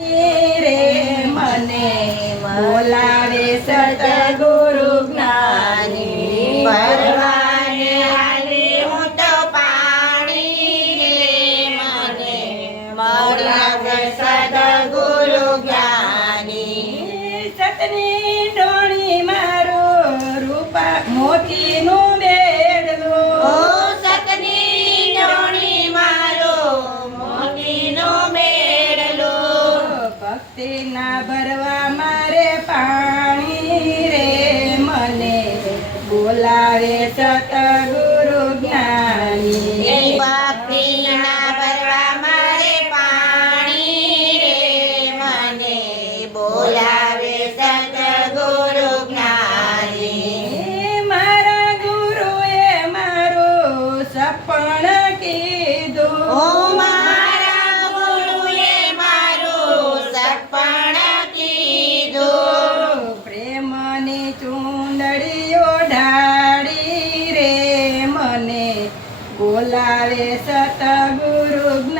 રે મને બોલા બોલાવે સતગુરુ જ્ઞાની. બાપીના ભરવા મારે પાણી રે મને બોલાવે સતગુરુ જ્ઞાની. મારા ગુરુએ મારો સપણ કીધું. મારા ગુરુએ મારો સપણ ಗುರುಜ್ಞ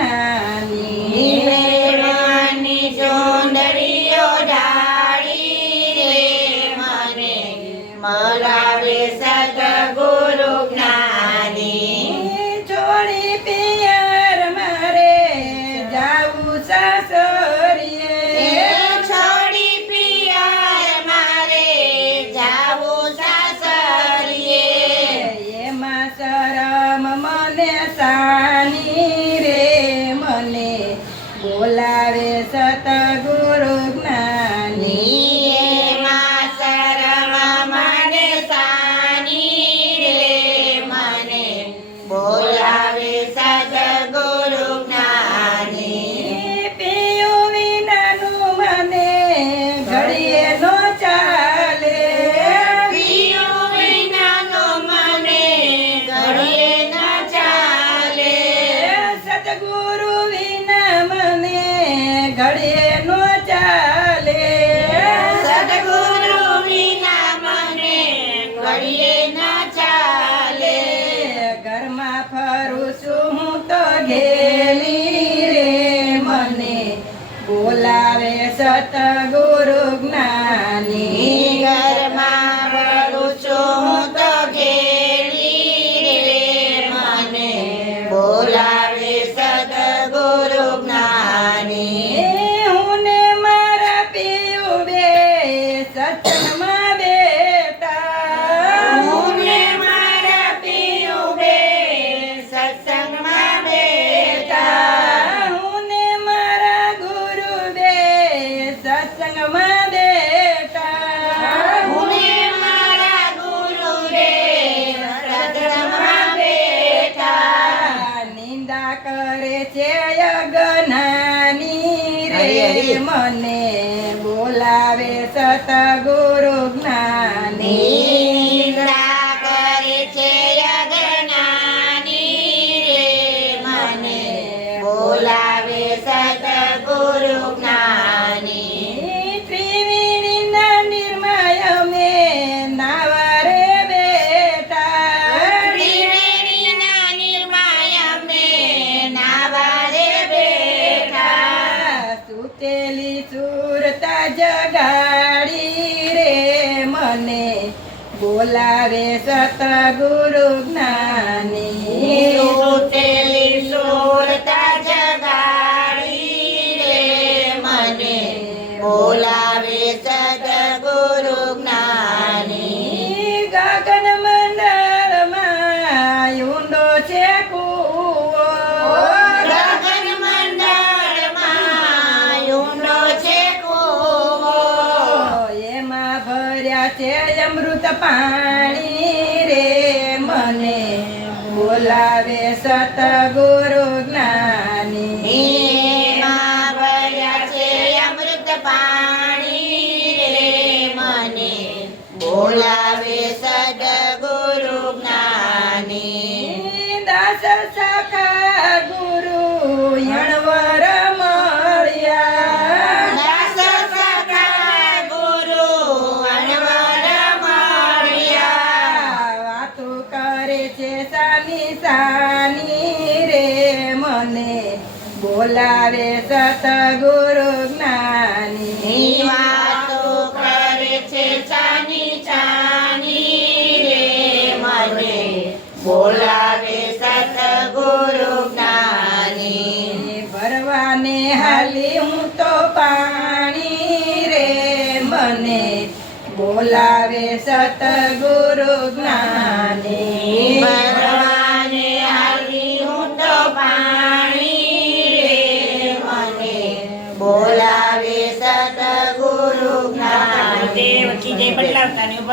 ગુરુ વિના મને ઘડે નો છે અગનની રે મને ઉકેલી સુરતા જગાડી રે મને. બોલાવે સતગુરુ જ્ઞાન. અમૃત પાણી રે મને બોલાવે સતગુરુ જ્ઞાની. છે અમૃત પાણી રે મને બોલાવે સતગુરુ જ્ઞાની. વાતો કરે છે ચાની ચાની રે મને. બોલાવે સતગુરુ જ્ઞાની. ભરવાને હાલી હું તો પાણી રે મને. બોલાવે સતગુરુ જ્ઞાની.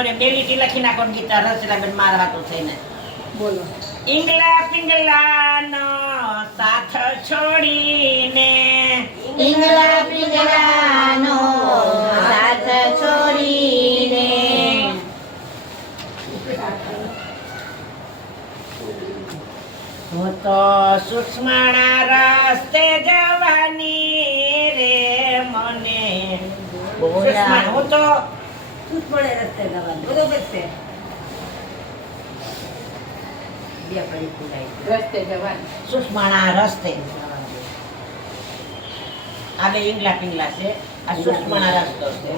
બદલાવતા ને બે લીટી લખી નાખો ગીતા રસલાબેન મારા હાથું થઈને. બોલો. ઇંગલા પિંગલાનો સાથ છોડીને. ઇંગલા પિંગલાનો સાથ છોડીને. હું તો સુષ્માણા રસ્તે જવાની રે મને. હું તો પડે રસ્તે જવાનું બરોબર છે? રસ્તે જવાનું. સુષ્માના રસ્તે આ બે ઈંગલા પિંગલા છે આ સુષ્માના રસ્તો છે.